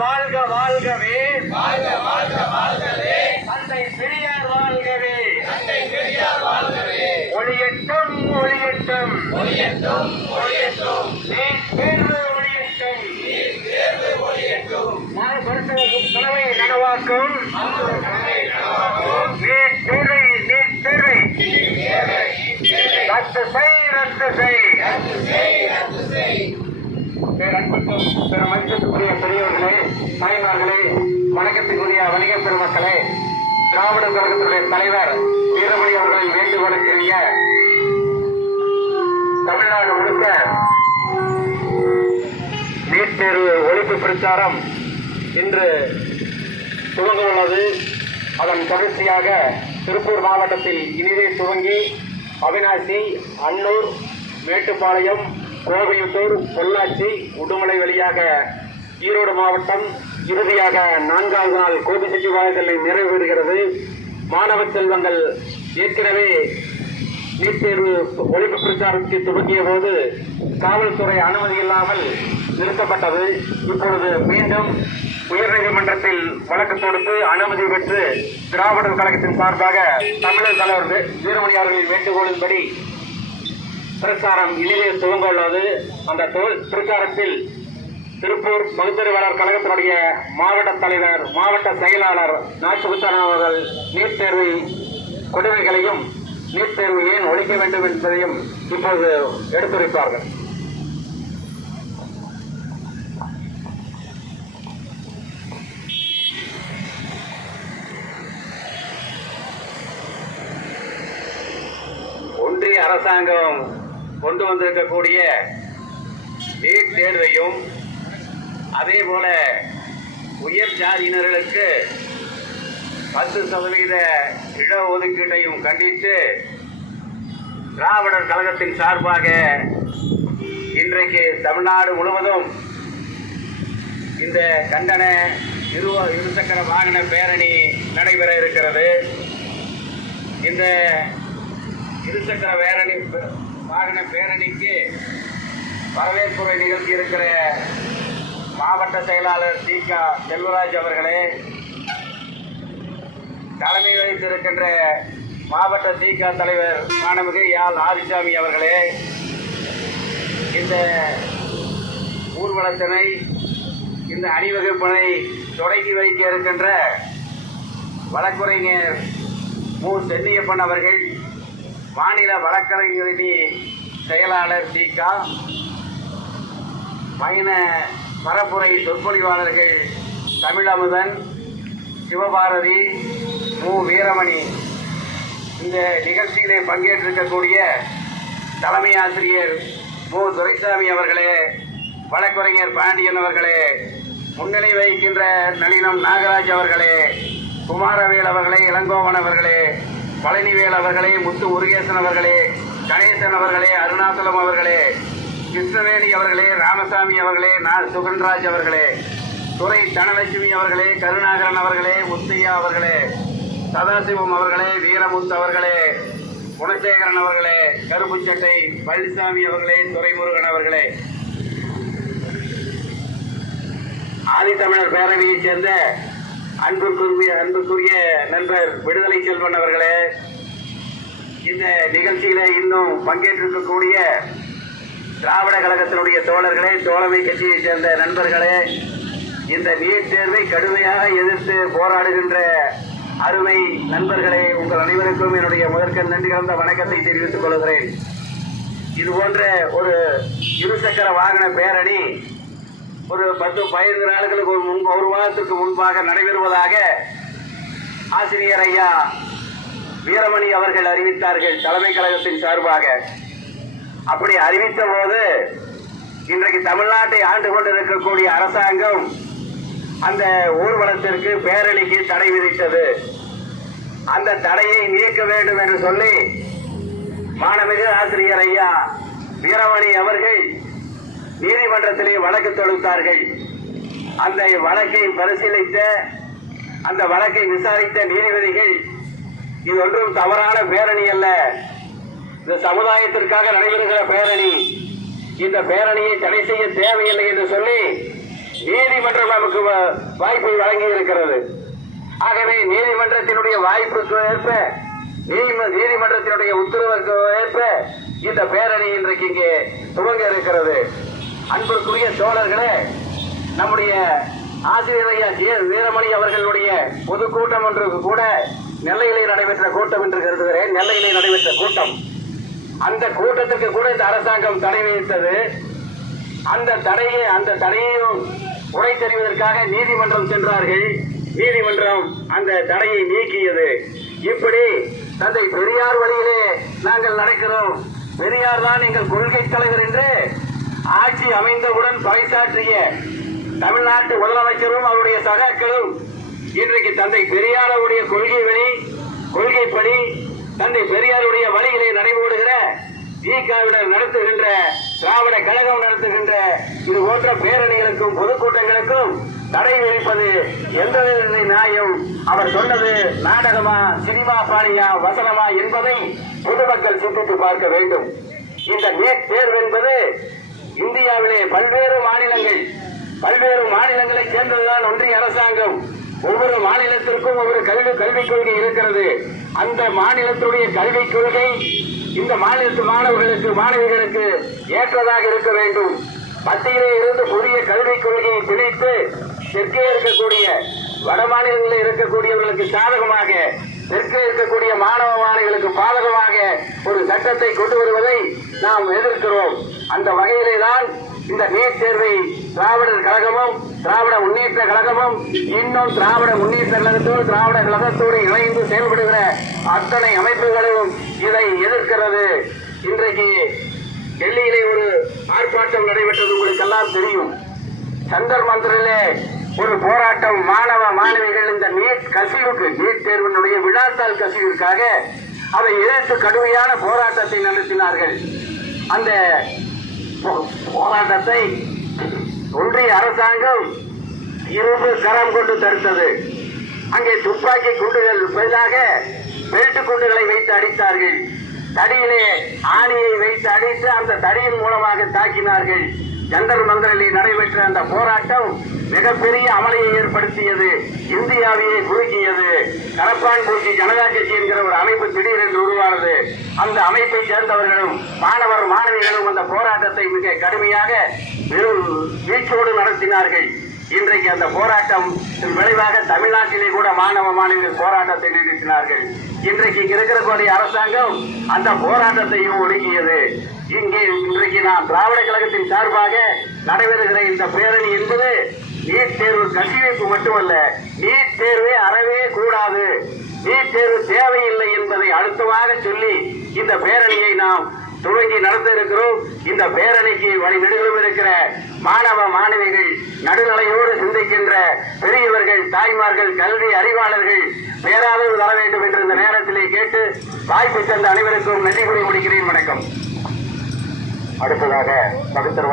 வாழ்க வாழ்கவே, வாழ்க வாழ்க வாழ்கவே, தந்தை பெரியார் வாழ்கவே, தந்தை பெரியார் வாழ்கவே, ஒளியட்டும் ஒளியட்டும், ஒளியட்டும் ஒளியட்டும், நீட் தேர்வு ஒளியட்டும், நீட் தேர்வு ஒளியட்டும், மாணவர்களுக்கு கனவை நனவாக்கும், நமது கனவை நனவாக்கும், நீட் தேர்வை நீட் தேர்வை ரத்து செய் ரத்து செய். ரத்து செய், ரத்து செய். பேரன்புக்கும் பெருமதிப்புக்குரிய பெரியவர்களே, தாய்மார்களே, வணக்கத்துக்குரிய வணிக பெருமக்களே, திராவிட கழகத்தினுடைய தலைவர் வீரமணி அவர்களின் வேண்டுகோளுக்கிணங்க தமிழ்நாடு முழுக்க நீட் தேர்வு ஒழிப்பு பிரச்சாரம் இன்று துவங்க உள்ளது. அதன் தொடர்ச்சியாக திருப்பூர் மாவட்டத்தில் இனிதே துவங்கி அவிநாசி, அன்னூர், மேட்டுப்பாளையம், கோவையுத்தூர், பொள்ளாச்சி, உடுமலை வழியாக ஈரோடு மாவட்டம், இறுதியாக 4வது நாள் கோபிச்செட்டிப்பாளையத்தில் நிறைவு பெறுகிறது. மாணவ செல்வங்கள் ஏற்கனவே நீட் தேர்வு ஒழிப்பு பிரச்சாரத்தை துவங்கிய போது காவல்துறை அனுமதி இல்லாமல் நிறுத்தப்பட்டது. இப்பொழுது மீண்டும் உயர்நீதிமன்றத்தில் வழக்கு தொடுத்து அனுமதி பெற்று திராவிடர் கழகத்தின் சார்பாக தமிழக தலைவர் வீரமணி அவர்களின் வேண்டுகோளின்படி பிரச்சாரம் இனிதே துவங்க உள்ளது. அந்த பிரச்சாரத்தில் திருப்பூர் பகுத்தறிவாளர் கழகத்தினுடைய மாவட்ட தலைவர், மாவட்ட செயலாளர் நாச்சுகுத்தன் அவர்கள் நீட் தேர்வு கொடுமைகளையும் நீட் தேர்வு ஏன் ஒழிக்க வேண்டும் என்பதையும் இப்போது எடுத்துரைப்பார்கள். ஒன்றிய அரசாங்கம் கொண்டு வந்திருக்கக்கூடிய நீட் தேர்வையும் அதே போல உயர் ஜாதியினர்களுக்கு 10% இடஒதுக்கீட்டையும் கண்டித்து திராவிடர் கழகத்தின் சார்பாக இன்றைக்கு தமிழ்நாடு முழுவதும் இந்த கண்டன இருசக்கர வாகன பேரணி நடைபெற இருக்கிறது. இந்த இருசக்கர வாகன பேரணிக்கு வரவேற்புரை நிகழ்த்தி இருக்கிற மாவட்ட செயலாளர் தி.க. செல்வராஜ் அவர்களே, தலைமை வகித்திருக்கின்ற மாவட்ட தி.க. தலைவர் மாண்புமிகு யாழ் ஆதிசாமி அவர்களே, இந்த ஊர்வலத்தினை, இந்த அணிவகுப்பினை தொடங்கி வைக்க இருக்கின்ற வழக்குரைஞர் மு. சென்னியப்பன் அவர்கள், மாநில வழக்கறிஞரணி செயலாளர் தி.க., பயண பரப்புரை சொற்பொழிவாளர்கள் தமிழமுதன், சிவபாரதி, மு. வீரமணி, இந்த நிகழ்ச்சியிலே பங்கேற்றிருக்கக்கூடிய தலைமை ஆசிரியர் மு. துரைசாமி அவர்களே, வழக்குரைஞர் பாண்டியன் அவர்களே, முன்னிலை வகிக்கின்ற நளினம் நாகராஜ் அவர்களே, குமாரவேல் அவர்களே, இளங்கோவன் அவர்களே, பழனிவேல் அவர்களே, முத்து முருகேசன் அவர்களே, கணேசன் அவர்களே, அருணாசலம் அவர்களே, கிருஷ்ணவேணி அவர்களே, ராமசாமி அவர்களே, சுகன்ராஜ் அவர்களே, துரை தனலட்சுமி அவர்களே, கருணாகரன் அவர்களே, முத்தையா அவர்களே, சதாசிவம் அவர்களே, வீரமுத்து அவர்களே, குணசேகரன் அவர்களே, கருப்புச்சட்டை பழனிசாமி அவர்களே, துரைமுருகன் அவர்களே, ஆதித்தமிழர் பேரவையைச் சேர்ந்த அன்புக்குரிய நண்பர் விடுதலை செல்வன் அவர்களே, இந்த நிகழ்ச்சியில இன்னும் பங்கேற்றிருக்கக்கூடிய திராவிட கழகத்தினுடைய தோழர்களே, தோழமை கட்சியைச் சேர்ந்த நண்பர்களே, இந்த நீட் தேர்வை கடுமையாக எதிர்த்து போராடுகின்ற அருமை நண்பர்களே, உங்கள் அனைவருக்கும் என்னுடைய முதற்கண் நன்றி கலந்த வணக்கத்தை தெரிவித்துக் கொள்கிறேன். இது போன்ற ஒரு இருசக்கர வாகன பேரணி ஒரு 10-15 நாட்களுக்கு ஒரு வாரத்துக்கு முன்பாக நடைபெறுவதாக ஆசிரியர் ஐயா வீரமணி அவர்கள் அறிவித்தார்கள் தலைமை கழகத்தின் சார்பாக. அப்படி அறிவித்த போது இன்றைக்கு தமிழ்நாட்டை ஆண்டு கொண்டிருக்கக்கூடிய அரசாங்கம் அந்த ஊர்வலத்திற்கு பேரணிக்கு தடை விதித்தது. அந்த தடையை நீக்க வேண்டும் என்று சொல்லி மாண்புமிகு ஆசிரியர் ஐயா வீரமணி அவர்கள் நீதிமன்றத்திலே வழக்கு தொடுத்தார்கள். அந்த வழக்கை பரிசீலித்த, அந்த வழக்கை விசாரித்த நீதிபதிகள், இது ஒன்றும் தவறான பேரணி அல்ல, இந்த சமுதாயத்திற்காக நடைபெறுகிற பேரணி, இந்த பேரணியை தடை செய்ய தேவையில்லை என்று சொல்லி நீதிமன்றம் நமக்கு வாய்ப்பை வழங்கி இருக்கிறது. ஆகவே நீதிமன்றத்தினுடைய வாய்ப்புக்கு ஏற்ப, நீதிமன்றத்தினுடைய உத்தரவுக்கு ஏற்ப இந்த பேரணி இன்றைக்கு இங்கே துவங்க இருக்கிறது. அன்பிற்குரிய தோழர்களே, நம்முடைய ஆசிரியர் ஐயா வீரமணி அவர்களுடைய பொதுக்கூட்டம் ஒன்று கூட நெல்லையிலே நடைபெற்ற கூட்டம் என்று கருதுகிறேன். நெல்லையிலே நடைபெற்ற கூட்டம், அந்த கூட்டத்திற்கு கூட இந்த அரசாங்கம் தடை விதித்தது. அந்த தடையையும் உடை தெரிவதற்காக நீதிமன்றம் சென்றார்கள். நீதிமன்றம் அந்த தடையை நீக்கியது. இப்படி தந்தை பெரியார் வழியிலே நாங்கள் நடக்கிறோம், பெரியார் தான் எங்கள் கொள்கை தலைவர் என்று ஆட்சி அமைந்தவுடன் பறைசாற்றிய தமிழ்நாட்டு முதலமைச்சரும் அவருடைய சகாக்களும் இன்றைக்கு தந்தை பெரியாருடைய கொள்கைப்படி தந்தை பெரியாருடைய வழியிலே நடைபோடுகிற திகாவினர் நடத்துகின்ற, திராவிட கழகம் நடத்துகின்ற இது போன்ற பேரணிகளுக்கும் பொதுக்கூட்டங்களுக்கும் தடை விதிப்பது எந்த நியாயம்? அவர் சொன்னது நாடகமா, சினிமா பாணியா, வசனமா என்பதை பொதுமக்கள் சிந்தித்து பார்க்க வேண்டும். இந்த நீட் தேர்வு என்பது இந்தியாவிலே பல்வேறு மாநிலங்களை சேர்ந்ததுதான் ஒன்றிய அரசாங்கம். ஒவ்வொரு மாநிலத்திற்கும் ஒவ்வொரு கல்விக் கொள்கை இருக்கிறது. அந்த மாநிலத்துடைய கல்விக் கொள்கை இந்த மாநிலத்து மாணவிகளுக்கு ஏற்றதாக இருக்க வேண்டும். மத்தியிலே இருந்து புதிய கல்விக் கொள்கையை பிடித்து தெற்கே இருக்கக்கூடிய வட மாநிலங்களில் இருக்கக்கூடியவர்களுக்கு சாதகமாக, தெற்கே இருக்கக்கூடிய மாணவ மாணவிகளுக்கு பாதகமாக ஒரு சட்டத்தை கொண்டு வருவதை நாம் எதிர்க்கிறோம். அந்த வகையிலே தான் இந்த நீட் தேர்வை திராவிடர் கழகமும், திராவிட முன்னேற்ற கழகமும், இன்னும் திராவிட முன்னேற்ற கழகத்தோடு, திராவிட கழகத்தோடு இணைந்து செயல்படுகிற அத்தனை அமைப்புகளும் இதை எதிர்க்கிறது. இன்றைக்கு டெல்லியிலே ஒரு ஆர்ப்பாட்டம் நடைபெற்றது, உங்களுக்கு எல்லாம் தெரியும். சந்தர் மந்திரிலே ஒரு போராட்டம், மாணவ மாணவிகள் இந்த நீட் தேர்வினுடைய விழாத்தாள் கசிவிற்காக அதை எதிர்த்து கடுமையான போராட்டத்தை நடத்தினார்கள். அந்த போராட்டத்தை ஒன்றிய அரசாங்கம் இரும்பு கரம் கொண்டு தடுத்தது. அங்கே துப்பாக்கி குண்டுகள் பதிலாக பெல்ட் குண்டுகளை வைத்து அடித்தார்கள். தடியிலே ஆணியை வைத்து அடித்து அந்த தடியின் மூலமாக தாக்கினார்கள். ஜந்தர் மந்தரில் நடைபெற்ற அந்த போராட்டம் மிகப்பெரிய அமளியை ஏற்படுத்தியது, இந்தியாவையே குலுக்கியது. கரப்பான் பூச்சி ஜனதா கட்சி என்கிற ஒரு அமைப்பு திடீரென்று உருவானது. அந்த அமைப்பை சேர்ந்தவர்களும் மாணவிகளும் அந்த போராட்டத்தை மிக கடுமையாக வீச்சோடு நடத்தினார்கள். இன்றைக்கு அந்த போராட்டம் விளைவாக தமிழ்நாட்டிலே கூட மாணவ மாணவிகள் போராட்டத்தை நிறுத்தினார்கள். இன்றைக்கு இருக்கக்கூடிய அரசாங்கம் அந்த போராட்டத்தையும் ஒடுக்கியது. இன்றைக்கு நாம் திராவிட கழகத்தின் சார்பாக நடைபெறுகிற இந்த பேரணி என்பது நீட் தேர்வு கசிவைப்பு மட்டுமல்ல, நீட் தேர்வே அறவே கூடாது, நீட் தேர்வு தேவையில்லை என்பதை அழுத்தமாக சொல்லி இந்த பேரணியை நாம் துவங்கி நடத்த இருக்கிறோம். இந்த பேரணிக்கு வழிநெடுகிலும் இருக்கிற மாணவ மாணவிகள், நடுநிலையோடு சிந்திக்கின்ற பெரியவர்கள், தாய்மார்கள், கல்வி அறிவாளர்கள் பேராதரவு தர வேண்டும் என்று இந்த நேரத்திலே கேட்டு வாய்ப்பு தந்த அனைவருக்கும் நன்றி கூறி முடிக்கிறேன். வணக்கம். அடுத்ததாக பகுத்தறிவு